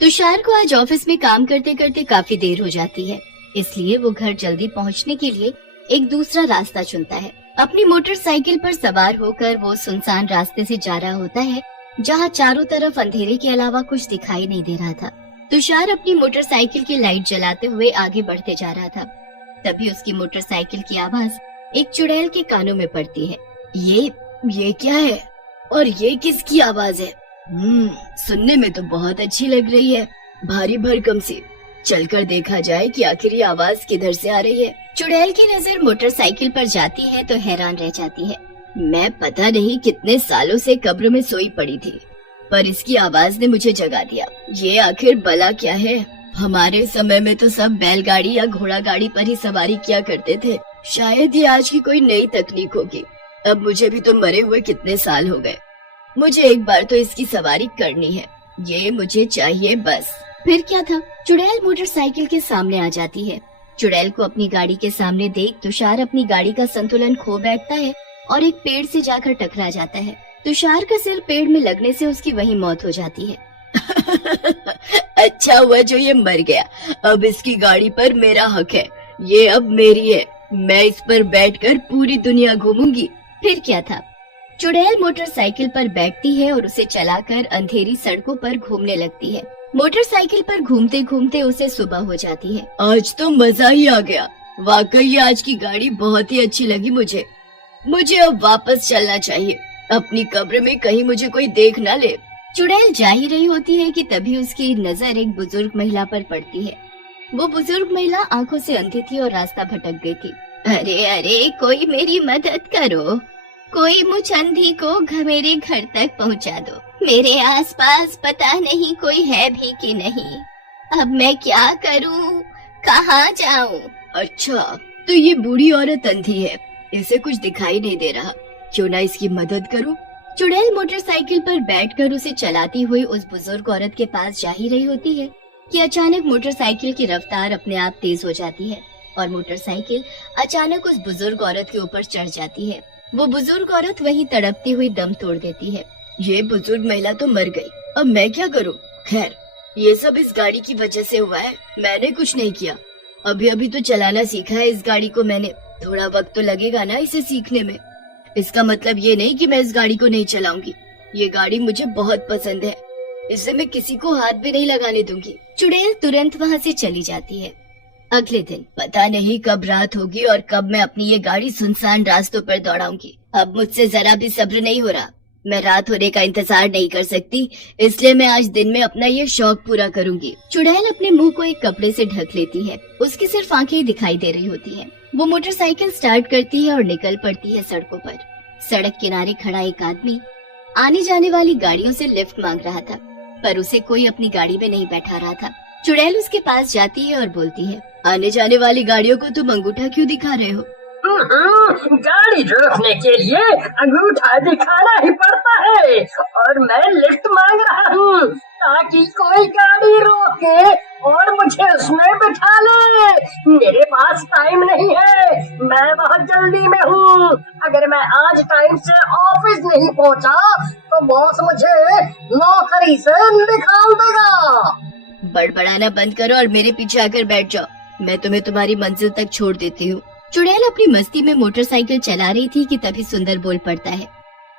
तुषार को आज ऑफिस में काम करते करते काफी देर हो जाती है, इसलिए वो घर जल्दी पहुंचने के लिए एक दूसरा रास्ता चुनता है। अपनी मोटरसाइकिल पर सवार होकर वो सुनसान रास्ते से जा रहा होता है, जहां चारों तरफ अंधेरे के अलावा कुछ दिखाई नहीं दे रहा था। तुषार अपनी मोटरसाइकिल की लाइट जलाते हुए आगे बढ़ते जा रहा था। तभी उसकी मोटरसाइकिल की आवाज एक चुड़ैल के कानों में पड़ती है। ये क्या है और ये किसकी आवाज है? सुनने में तो बहुत अच्छी लग रही है, भारी भरकम सी। चलकर देखा जाए कि आखिर ये आवाज किधर से आ रही है। चुड़ैल की नजर मोटरसाइकिल पर जाती है तो हैरान रह जाती है। मैं पता नहीं कितने सालों से कब्र में सोई पड़ी थी, पर इसकी आवाज ने मुझे जगा दिया। ये आखिर भला क्या है? हमारे समय में तो सब बैलगाड़ी या घोड़ा गाड़ी पर ही सवारी किया करते थे। शायद ये आज की कोई नई तकनीक होगी। अब मुझे भी तो मरे हुए कितने साल हो गए। मुझे एक बार तो इसकी सवारी करनी है, ये मुझे चाहिए बस। फिर क्या था, चुड़ैल मोटरसाइकिल के सामने आ जाती है। चुड़ैल को अपनी गाड़ी के सामने देख तुषार अपनी गाड़ी का संतुलन खो बैठता है और एक पेड़ से जाकर टकरा जाता है। तुषार का सिर पेड़ में लगने से उसकी वहीं मौत हो जाती है। अच्छा हुआ जो ये मर गया, अब इसकी गाड़ी पर मेरा हक है, ये अब मेरी है। मैं इस पर बैठकर पूरी दुनिया घूमूंगी। फिर क्या था, चुड़ैल मोटरसाइकिल पर बैठती है और उसे चलाकर अंधेरी सड़कों पर घूमने लगती है। मोटरसाइकिल पर घूमते घूमते उसे सुबह हो जाती है। आज तो मजा ही आ गया, वाकई आज की गाड़ी बहुत ही अच्छी लगी मुझे। मुझे अब वापस चलना चाहिए, अपनी कब्र में कहीं मुझे कोई देख न ले। चुड़ैल जा ही रही होती है कि तभी उसकी नजर एक बुजुर्ग महिला पर पड़ती है। वो बुजुर्ग महिला आंखों से अंधी थी और रास्ता भटक गई थी। अरे अरे, कोई मेरी मदद करो, कोई मुझ अंधी को मेरे घर तक पहुंचा दो। मेरे आसपास पता नहीं कोई है भी कि नहीं। अब मैं क्या करूं, कहाँ जाऊं? अच्छा, तो ये बूढ़ी औरत अंधी है, इसे कुछ दिखाई नहीं दे रहा, क्यों ना इसकी मदद करूं। चुड़ैल मोटरसाइकिल पर बैठकर उसे चलाती हुई उस बुजुर्ग औरत के पास जा ही रही होती है कि अचानक मोटरसाइकिल की रफ्तार अपने आप तेज हो जाती है और मोटरसाइकिल अचानक उस बुजुर्ग औरत के ऊपर चढ़ जाती है। वो बुजुर्ग औरत वहीं तड़पती हुई दम तोड़ देती है। ये बुजुर्ग महिला तो मर गई, अब मैं क्या करूं? खैर, ये सब इस गाड़ी की वजह से हुआ है, मैंने कुछ नहीं किया। अभी अभी तो चलाना सीखा है इस गाड़ी को मैंने, थोड़ा वक्त तो लगेगा ना इसे सीखने में। इसका मतलब ये नहीं कि मैं इस गाड़ी को नहीं चलाऊंगी। ये गाड़ी मुझे बहुत पसंद है, इसे मैं किसी को हाथ भी नहीं लगाने दूंगी। चुड़ैल तुरंत वहाँ से चली जाती है। अगले दिन पता नहीं कब रात होगी और कब मैं अपनी ये गाड़ी सुनसान रास्तों पर दौड़ाऊंगी। अब मुझसे जरा भी सब्र नहीं हो रहा, मैं रात होने का इंतजार नहीं कर सकती, इसलिए मैं आज दिन में अपना ये शौक पूरा करूंगी। चुड़ैल अपने मुंह को एक कपड़े से ढक लेती है, उसकी सिर्फ आंखें ही दिखाई दे रही होती हैं। वो मोटरसाइकिल स्टार्ट करती है और निकल पड़ती है सड़कों पर। सड़क किनारे खड़ा एक आदमी आने जाने वाली गाड़ियों से लिफ्ट मांग रहा था, पर उसे कोई अपनी गाड़ी में नहीं बैठा रहा था। चुड़ैल उसके पास जाती है और बोलती है, आने जाने वाली गाड़ियों को तुम अंगूठा क्यों दिखा रहे हो? गाड़ी रोकने के लिए अंगूठा दिखाना ही पड़ता है और मैं लिफ्ट मांग रहा हूँ ताकि कोई गाड़ी रोके और मुझे उसमें बिठा ले। मेरे पास टाइम नहीं है, मैं बहुत जल्दी में हूँ। अगर मैं आज टाइम से ऑफिस नहीं पहुँचा तो बॉस मुझे नौकरी से निकाल देगा। बड़बड़ाना बंद करो और मेरे पीछे आकर बैठ जाओ, मैं तुम्हें तुम्हारी मंजिल तक छोड़ देती हूँ। चुड़ैल अपनी मस्ती में मोटरसाइकिल चला रही थी कि तभी सुंदर बोल पड़ता है,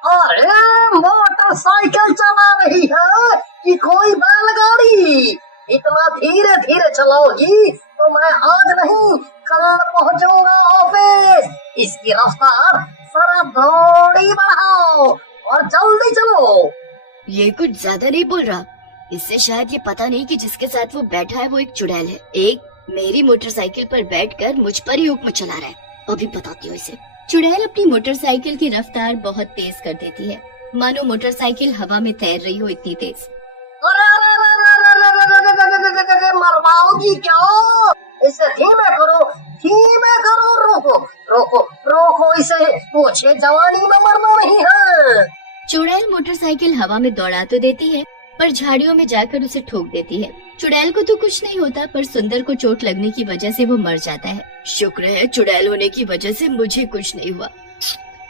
अरे मोटरसाइकिल चला रही है कि कोई बैलगाड़ी? इतना धीरे धीरे चलाओगी तो मैं आज नहीं कल पहुंचूंगा ऑफिस। इसकी रफ्तार जरा थोड़ी बढ़ाओ और जल्दी चलो। ये कुछ ज्यादा नहीं बोल रहा? इससे शायद ये पता नहीं कि जिसके साथ वो बैठा है वो एक चुड़ैल है, एक मेरी मोटरसाइकिल पर बैठकर मुझ पर ही हुक्म चला रहा है। अभी बताती हूँ इसे। चुड़ैल अपनी मोटरसाइकिल की रफ्तार बहुत तेज कर देती है, मानो मोटरसाइकिल हवा में तैर रही हो इतनी तेज। मरवाओगी क्या? इसे धीमे करो, धीमे करो, रोको रोको रोको इसे, मुझे जवानी में मरना नहीं है। चुड़ैल मोटरसाइकिल हवा में दौड़ा तो देती है, पर झाड़ियों में जाकर उसे ठोक देती है। चुड़ैल को तो कुछ नहीं होता, पर सुंदर को चोट लगने की वजह से वो मर जाता है। शुक्र है चुड़ैल होने की वजह से मुझे कुछ नहीं हुआ,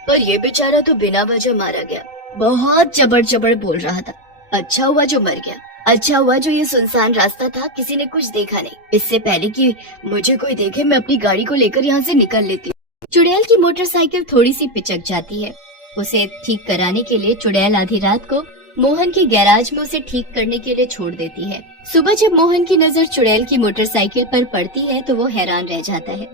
पर ये बेचारा तो बिना वजह मारा गया। बहुत जबर जबर बोल रहा था, अच्छा हुआ जो मर गया। अच्छा हुआ जो ये सुनसान रास्ता था, किसी ने कुछ देखा नहीं। इससे पहले कि मुझे कोई देखे मैं अपनी गाड़ी को लेकर यहाँ से निकल लेती हूँ। चुड़ैल की मोटरसाइकिल थोड़ी सी पिचक जाती है। उसे ठीक कराने के लिए चुड़ैल आधी रात को मोहन के गैराज में उसे ठीक करने के लिए छोड़ देती है। सुबह जब मोहन की नजर चुड़ैल की मोटरसाइकिल पर पड़ती है तो वो हैरान रह जाता है।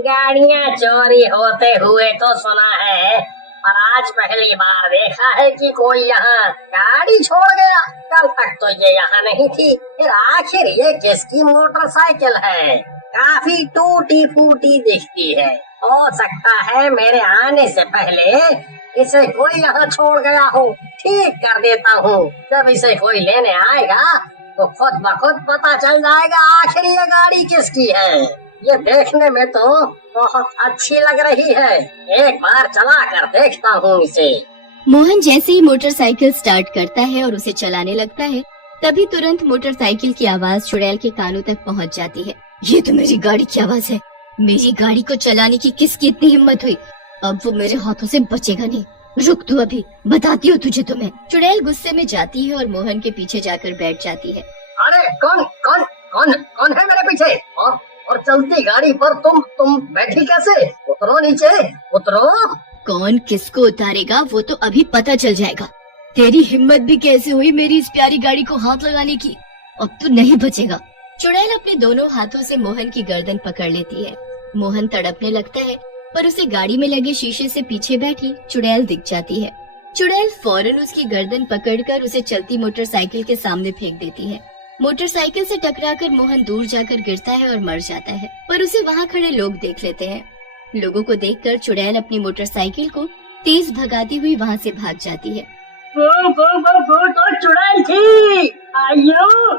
गाड़ियाँ चोरी होते हुए तो सुना है, और आज पहली बार देखा है कि कोई यहाँ गाड़ी छोड़ गया। कल तक तो ये यहाँ नहीं थी। फिर आखिर ये किसकी मोटरसाइकिल है? काफी टूटी फूटी दिखती है। हो सकता है मेरे आने से पहले इसे कोई यहाँ छोड़ गया हो। ठीक कर देता हूँ, जब इसे कोई लेने आएगा तो खुद ब खुद पता चल जाएगा आखिर ये गाड़ी किसकी है। ये देखने में तो बहुत अच्छी लग रही है, एक बार चला कर देखता हूँ इसे। मोहन जैसे ही मोटरसाइकिल स्टार्ट करता है और उसे चलाने लगता है, तभी तुरंत मोटरसाइकिल की आवाज चुड़ैल के कानों तक पहुँच जाती है। ये तो मेरी गाड़ी की आवाज है। मेरी गाड़ी को चलाने की किसकी इतनी हिम्मत हुई? अब वो मेरे हाथों से बचेगा नहीं। रुक तू, अभी बताती हूँ तुझे तो मैं। चुड़ैल गुस्से में जाती है और मोहन के पीछे जाकर बैठ जाती है। अरे कौन कौन कौन कौन है मेरे पीछे? और चलती गाड़ी पर तुम बैठी कैसे? उतरो नीचे, उतरो। कौन किसको उतारेगा वो तो अभी पता चल जाएगा। तेरी हिम्मत भी कैसे हुई मेरी इस प्यारी गाड़ी को हाथ लगाने की? अब तू नहीं बचेगा। चुड़ैल अपने दोनों हाथों से मोहन की गर्दन पकड़ लेती है। मोहन तड़पने लगता है, पर उसे गाड़ी में लगे शीशे से पीछे बैठी चुड़ैल दिख जाती है। चुड़ैल फौरन उसकी गर्दन पकड़कर उसे चलती मोटरसाइकिल के सामने फेंक देती है। मोटरसाइकिल से टकराकर मोहन दूर जाकर गिरता है और मर जाता है, पर उसे वहाँ खड़े लोग देख लेते हैं। लोगों को देखकर चुड़ैल अपनी मोटरसाइकिल को तेज भगाती हुई वहाँ से भाग जाती है। वो तो चुड़ैल थी। आइयो